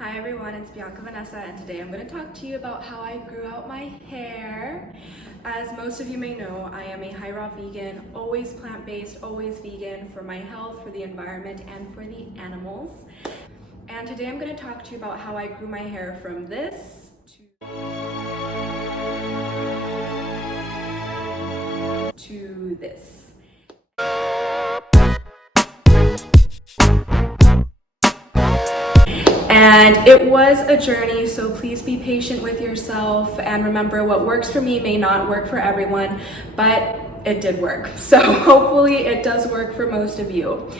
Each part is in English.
Hi everyone, it's Bianca Vanessa, and today I'm going to talk to you about how I grew out my hair. As most of you may know, I am a high raw vegan, always plant-based, always vegan for my health, for the environment, and for the animals. And today I'm going to talk to you about how I grew my hair from this to this. And it was a journey, so please be patient with yourself and remember what works for me may not work for everyone, but it did work. So hopefully it does work for most of you.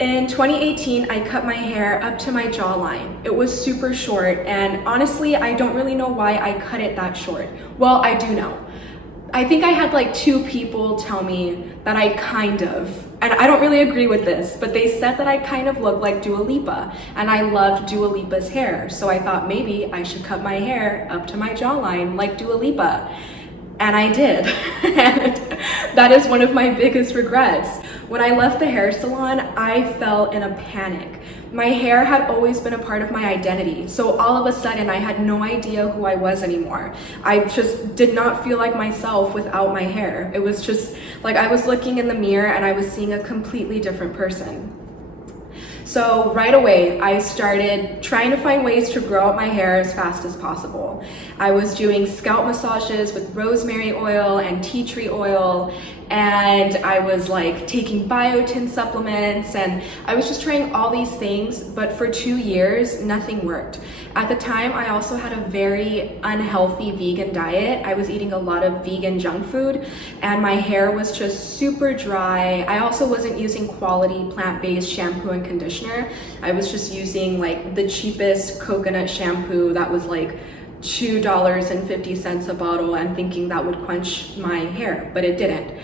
In 2018, I cut my hair up to my jawline. It was super short, and honestly, I don't really know why I cut it that short. Well, I do know. I think I had like 2 people tell me that I kind of, and I don't really agree with this, but they said that I kind of look like Dua Lipa, and I loved Dua Lipa's hair. So I thought maybe I should cut my hair up to my jawline like Dua Lipa. And I did. And that is one of my biggest regrets. When I left the hair salon, I fell in a panic. My hair had always been a part of my identity. So all of a sudden, I had no idea who I was anymore. I just did not feel like myself without my hair. It was just like I was looking in the mirror and I was seeing a completely different person. So right away, I started trying to find ways to grow out my hair as fast as possible. I was doing scalp massages with rosemary oil and tea tree oil, and I was like taking biotin supplements, and I was just trying all these things, but for 2 years, nothing worked. At the time, I also had a very unhealthy vegan diet. I was eating a lot of vegan junk food, and my hair was just super dry. I also wasn't using quality plant-based shampoo and conditioner. I was just using like the cheapest coconut shampoo that was like $2.50 a bottle and thinking that would quench my hair, but it didn't.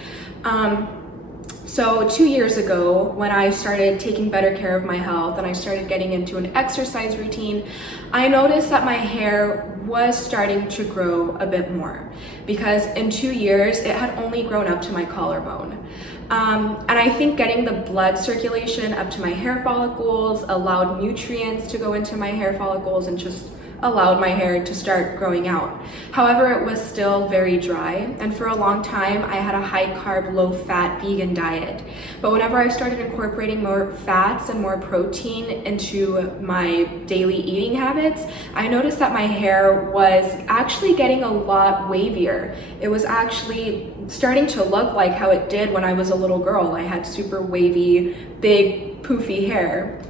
So 2 years ago, when I started taking better care of my health and I started getting into an exercise routine, I noticed that my hair was starting to grow a bit more, because in 2 years, it had only grown up to my collarbone. And I think getting the blood circulation up to my hair follicles allowed nutrients to go into my hair follicles and just allowed my hair to start growing out. However, it was still very dry, and for a long time I had a high carb, low fat vegan diet. But whenever I started incorporating more fats and more protein into my daily eating habits, I noticed that my hair was actually getting a lot wavier. It was actually starting to look like how it did when I was a little girl. I had super wavy, big, poofy hair.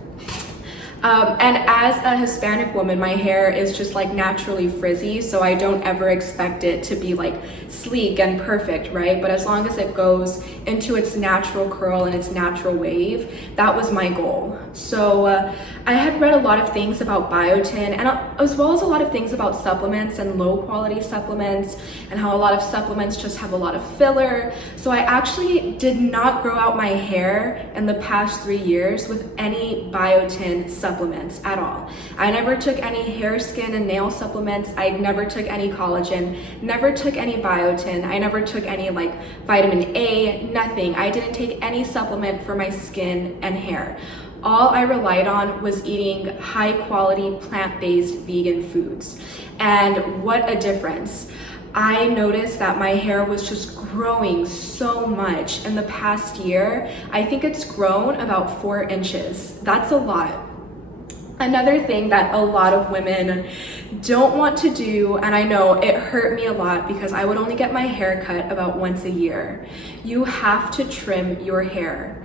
And as a Hispanic woman, my hair is just like naturally frizzy, so I don't ever expect it to be like sleek and perfect, right? But as long as it goes into its natural curl and its natural wave, that was my goal. So I had read a lot of things about biotin, and as well as a lot of things about supplements and low quality supplements, and how a lot of supplements just have a lot of filler. So I actually did not grow out my hair in the past 3 years with any biotin supplements at all. I never took any hair, skin, and nail supplements. I never took any collagen, never took any biotin. I never took any like vitamin A, nothing. I didn't take any supplement for my skin and hair. All I relied on was eating high quality plant-based vegan foods. And what a difference. I noticed that my hair was just growing so much in the past year. I think it's grown about 4 inches. That's a lot. Another thing that a lot of women don't want to do, and I know it hurt me a lot because I would only get my hair cut about once a year. You have to trim your hair.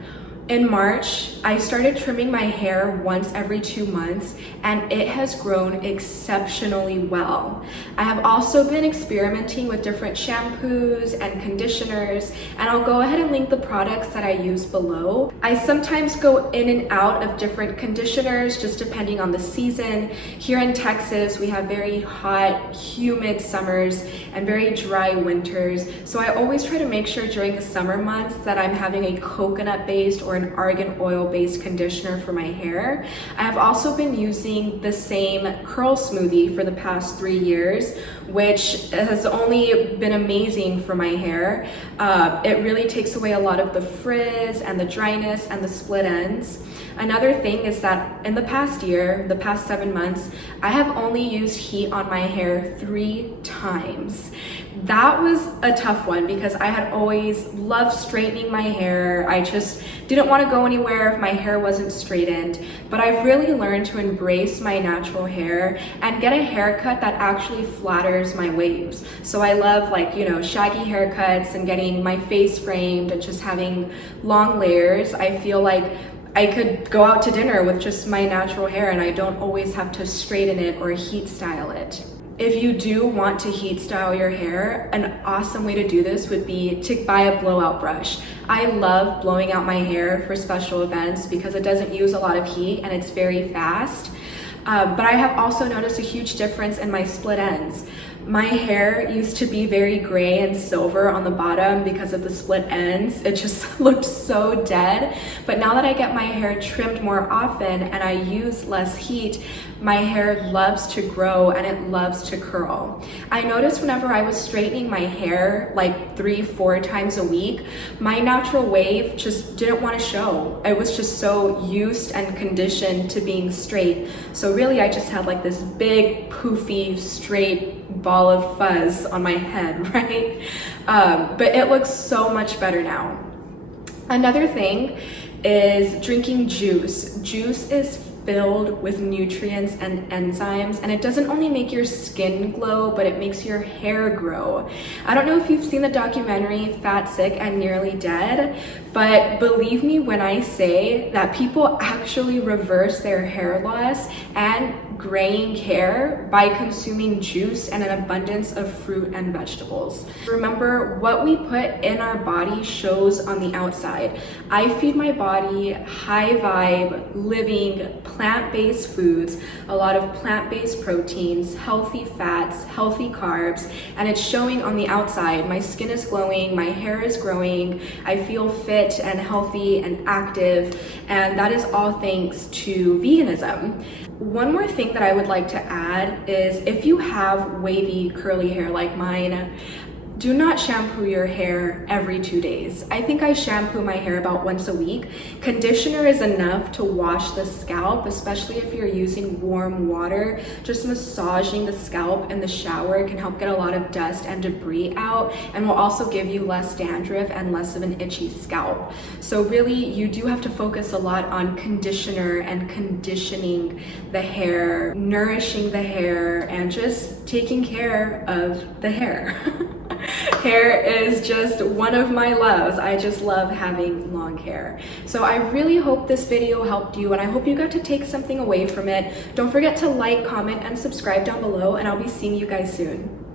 In March, I started trimming my hair once every 2 months, and it has grown exceptionally well. I have also been experimenting with different shampoos and conditioners, and I'll go ahead and link the products that I use below. I sometimes go in and out of different conditioners just depending on the season. Here in Texas, we have very hot, humid summers and very dry winters, so I always try to make sure during the summer months that I'm having a coconut-based or an argan oil-based conditioner for my hair. I have also been using the same curl smoothie for the past 3 years, which has only been amazing for my hair. It really takes away a lot of the frizz and the dryness and the split ends. Another thing is that in the past year, the past 7 months, I have only used heat on my hair 3 times. That was a tough one because I had always loved straightening my hair. I just didn't want to go anywhere if my hair wasn't straightened. But I've really learned to embrace my natural hair and get a haircut that actually flatters my waves. So I love, like, you know, shaggy haircuts and getting my face framed and just having long layers. I feel like I could go out to dinner with just my natural hair and I don't always have to straighten it or heat style it. If you do want to heat style your hair, an awesome way to do this would be to buy a blowout brush. I love blowing out my hair for special events because it doesn't use a lot of heat and it's very fast. But I have also noticed a huge difference in my split ends. My hair used to be very gray and silver on the bottom because of the split ends. It just looked so dead. But now that I get my hair trimmed more often and I use less heat, my hair loves to grow and it loves to curl. I noticed whenever I was straightening my hair like 3-4 times a week, my natural wave just didn't want to show. I was just so used and conditioned to being straight. So really I just had like this big, poofy, straight ball of fuzz on my head, right? But it looks so much better now. Another thing is drinking juice. Juice is filled with nutrients and enzymes, and it doesn't only make your skin glow, but it makes your hair grow. I don't know if you've seen the documentary Fat, Sick, and Nearly Dead, but believe me when I say that people actually reverse their hair loss and graying hair by consuming juice and an abundance of fruit and vegetables. Remember, what we put in our body shows on the outside. I feed my body high vibe, living, plant-based foods, a lot of plant-based proteins, healthy fats, healthy carbs, and it's showing on the outside. My skin is glowing, my hair is growing, I feel fit and healthy and active, and that is all thanks to veganism. One more thing that I would like to add is if you have wavy, curly hair like mine, do not shampoo your hair every 2 days. I think I shampoo my hair about once a week. Conditioner is enough to wash the scalp, especially if you're using warm water. Just massaging the scalp in the shower can help get a lot of dust and debris out and will also give you less dandruff and less of an itchy scalp. So really, you do have to focus a lot on conditioner and conditioning the hair, nourishing the hair, and just taking care of the hair. Hair is just one of my loves. I just love having long hair. So I really hope this video helped you and I hope you got to take something away from it. Don't forget to like, comment, and subscribe down below, and I'll be seeing you guys soon.